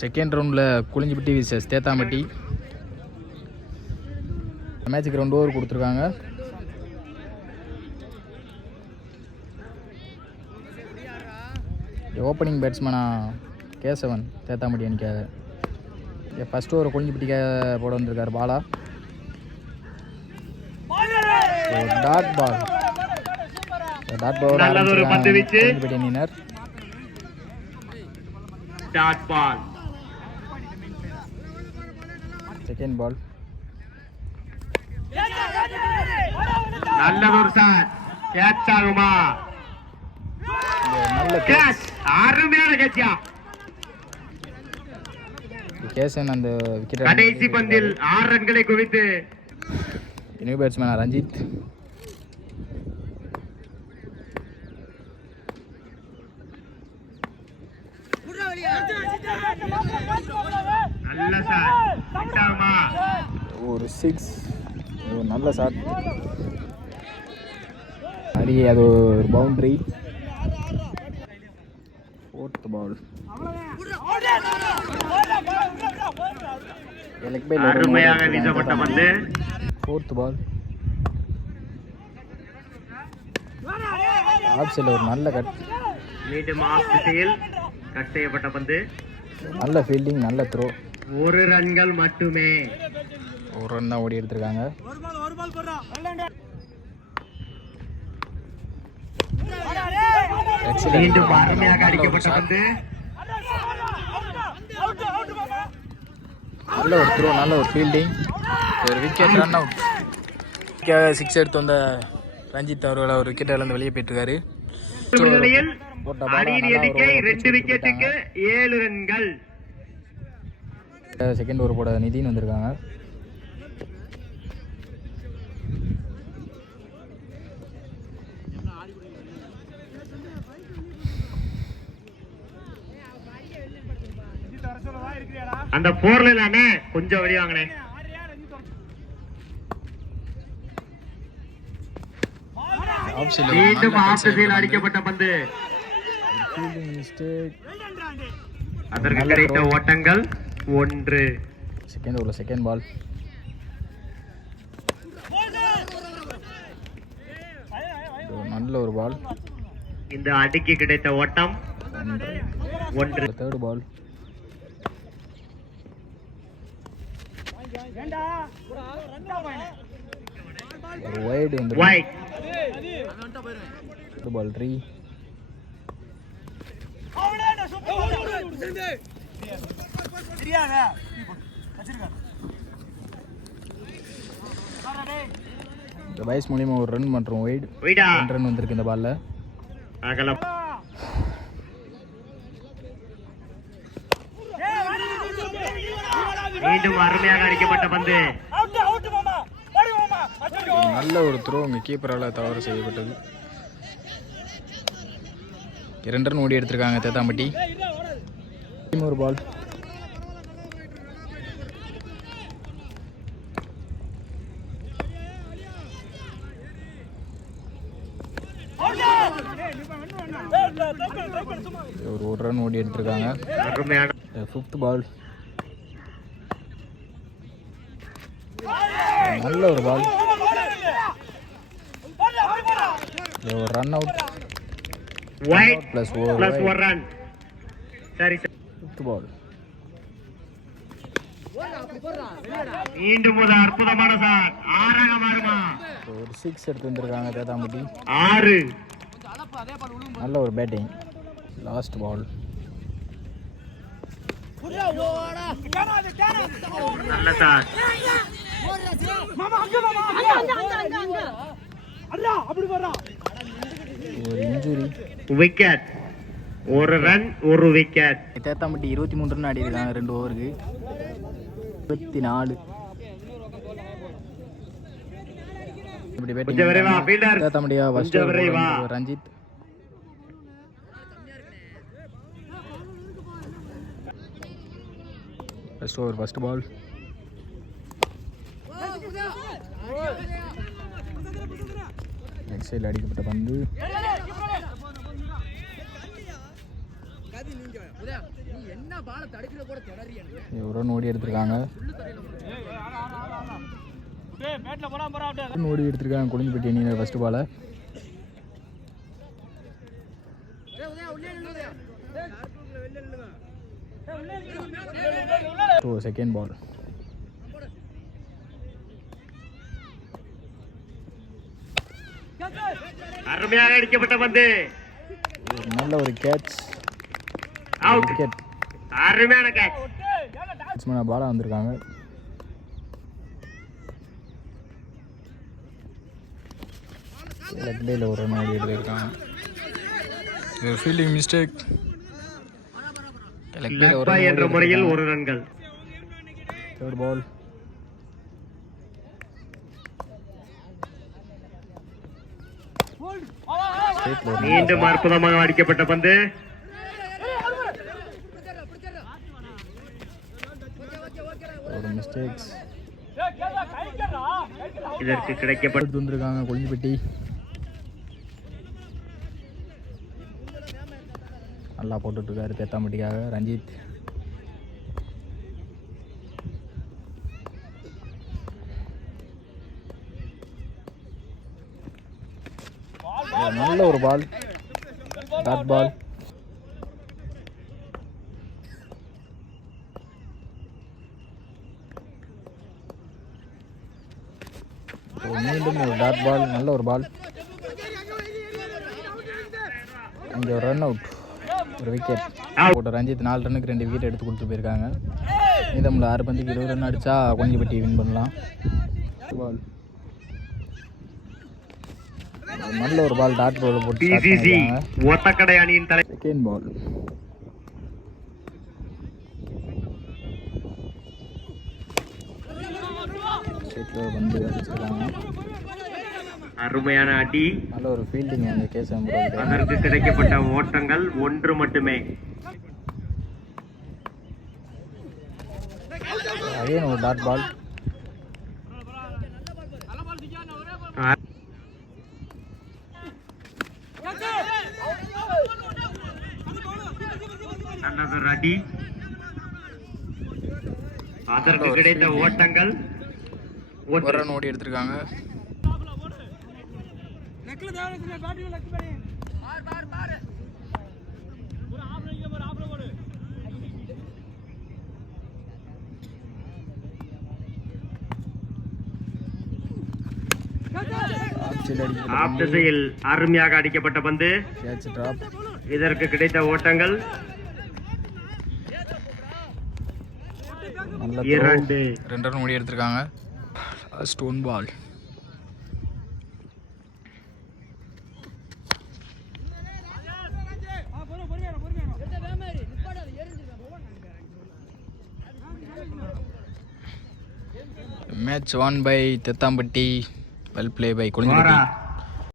Second ரவுண்டில் குளிஞ்சிப்பட்டி versus Thethampatti. மேட்சுக்கு 2 over கொடுத்துருக்காங்க. Opening பேட்ஸ்மேனா Kesavan Thethampatti அணிக்காக. ஃபஸ்ட் ஓவர் குளிஞ்சிப்பட்டிக்காக போட வந்திருக்கார் பாலா. டாட் பால் குளிஞ்சிப்பட்டி அணியினர். டாட் பால் செகண்ட் பால் நல்லதொரு ஷாட். கேட்ச் ஆகுமா? நல்ல கேட்ச், அருமையான கேட்சா. கேசன் அந்த விக்கெட் கடைசி பந்தில் 6 ரன்களை குவித்து நியூ பேட்ஸ்மேன் ரஞ்சித். நல்ல ஷாட் ஆகுமா? ஒரு 6, ஒரு நல்ல ஷாட். அடியே அது ஒரு பவுண்டரி. 4th பால் அருமையாக வீசப்பட்ட பந்து. 4th பால் ஆஃப் சைடில் ஒரு நல்ல கட். மீண்டும் ஆஃப் திசையில் கட் செய்யப்பட்ட பந்து. நல்ல ஃபீல்டிங், நல்ல த்ரோ. 1 ரன்கள் மட்டுமே. 1 ரன் தான் ஓடி எடுத்திருக்காங்க. மீண்டும் அருமையாக அடிக்கப்பட்ட பந்து. நல்ல ஒரு த்ரோ, நல்ல ஒரு ஃபீல்டிங், ஒரு விக்கெட். Run out. 6 எடுத்து வந்த ரஞ்சித் அவர்களை ஒரு விக்கெட் இழந்து வெளியே போயிட்டுருக்காரு. அணியின் எண்ணிக்கை 2 விக்கெட்டுக்கு 7 ரன்கள். செகண்ட் ஓவர் போட நிதின் வந்திருக்காங்க. அந்த 4ல தானே கொஞ்சம் வெளியே வாங்கினேன். மீண்டும் ஆஃப் திசையில் அடிக்கப்பட்ட பந்து. அதற்கு கிடைத்த ஓட்டங்கள் 1. செகண்ட் ஓவர்ல செகண்ட் பால் நல்ல ஒரு பால். இந்த அடிக்கு கிடைத்த ஓட்டம் 1. தேர்ட் பால் ஒரு வைட் வந்து வைட். பால் 3. இந்த பைஸ் மூலியமா ஒரு ரன் மற்றும் வைட். 2 ரன் வந்திருக்கு இந்த பால்ல. மீண்டும் அருமையாக அடிக்கப்பட்ட பந்து. நல்ல ஒரு த்ரோ உங்க கீப்பரால தவறு செய்யப்பட்டது. 2 ரன் ஓடி எடுத்திருக்காங்க தேத்தாம்பட்டி. ஒரு பால் ஒரு ரன் ஓடி எடுத்திருக்காங்க. 5th பால் நல்ல ஒரு பால், ஒரு ரன் அவுட். Plus 1 run. சரி. 5th பால் மீண்டும் ஒரு அற்புதமான ஷாட். 6 மாறுமா? ஒரு 6 எடுத்து வந்திருக்காங்க தேத்தாம்பட்டி. 6. நல்ல ஒரு பேட்டிங். லாஸ்ட் பால் நல்ல ஷாட். ஒரு injury. Wicket. 1 run 1 wicket. Thethampatti 23 run ஆடி இருக்காங்க 2 ஓவருக்கு. 24. இப்படி பேட்டிங் தேத்தாம்பட்டியா first over Ranjith. First over first ball next சைடில் அடிக்கப்பட்ட பந்து. என்ன ஒரு ரன் ஓடி எடுத்திருக்காங்க. ஓடி எடுத்திருக்காங்க கொளிஞ்சிப்பட்டி அணியினர் ஃபர்ஸ்ட் பாலை. Second ball. அருமையாக அடிக்கப்பட்ட பந்து. நல்ல ஒரு கேட்ச். விக்கெட். அருமையான கேட்ச். பேட்ஸ்மேனா பாலா வந்திருக்காங்க. லெக் டேல ஒரு ரன் ஓடி எடுத்திருக்காங்க. ஒரு ஃபீல்டிங் மிஸ்டேக். லெக் டேல ஒரு ரன் என்ற முறையில் ஒரு ரன்கள். Third ball. மீண்டும் அற்புதமாக அடிக்கப்பட்ட பந்து. ஒரு மிஸ்டேக்ஸ். இதற்கு கிடைக்கப்பட்டு வந்திருக்காங்க கொளிஞ்சிப்பட்டி. நல்லா போட்டுட்டு இருக்காரு தேத்தாம்பட்டிக்காக ரஞ்சித். நல்ல ஒரு பால். Dot ball. மீண்டும் ஒரு டாட் பால். நல்ல ஒரு பால். இங்கே ஒரு ரன் அவுட். ஒரு விக்கெட் போட்ட ரஞ்சித் 4 ரன்னுக்கு 2 விக்கெட் எடுத்து கொடுத்து போயிருக்காங்க. மீதமுள்ள 6 பந்துக்கு 20 ரன் அடித்தா கொளிஞ்சிப்பட்டி வின் பண்ணலாம். பால். நல்ல ஒரு பால். டாட் பால் போட்டு ஒத்தக்கடை அணியின் தலை. Second ball. வந்து அடிச்சிருக்காங்க. அருமையான அடி. நல்ல ஒரு ஃபீல்டிங் அந்த கேசவன். அதற்கு கிடைக்கப்பட்ட ஓட்டங்கள் 1 மட்டுமே. அதே ஒரு டாட் பால். another அடி. அதற்கு கிடைத்த ஓட்டங்கள் ஒரு ரன் ஓடி எடுத்திருக்காங்க. ஆப் திசையில் அருமையாக அடிக்கப்பட்ட பந்து. Catch drop. இதற்கு கிடைத்த ஓட்டங்கள் 2 ரன் ஓடி எடுத்திருக்காங்க. Last 1 ball. Match won by Thethampatti. Well play by கொளிஞ்சிப்பட்டி.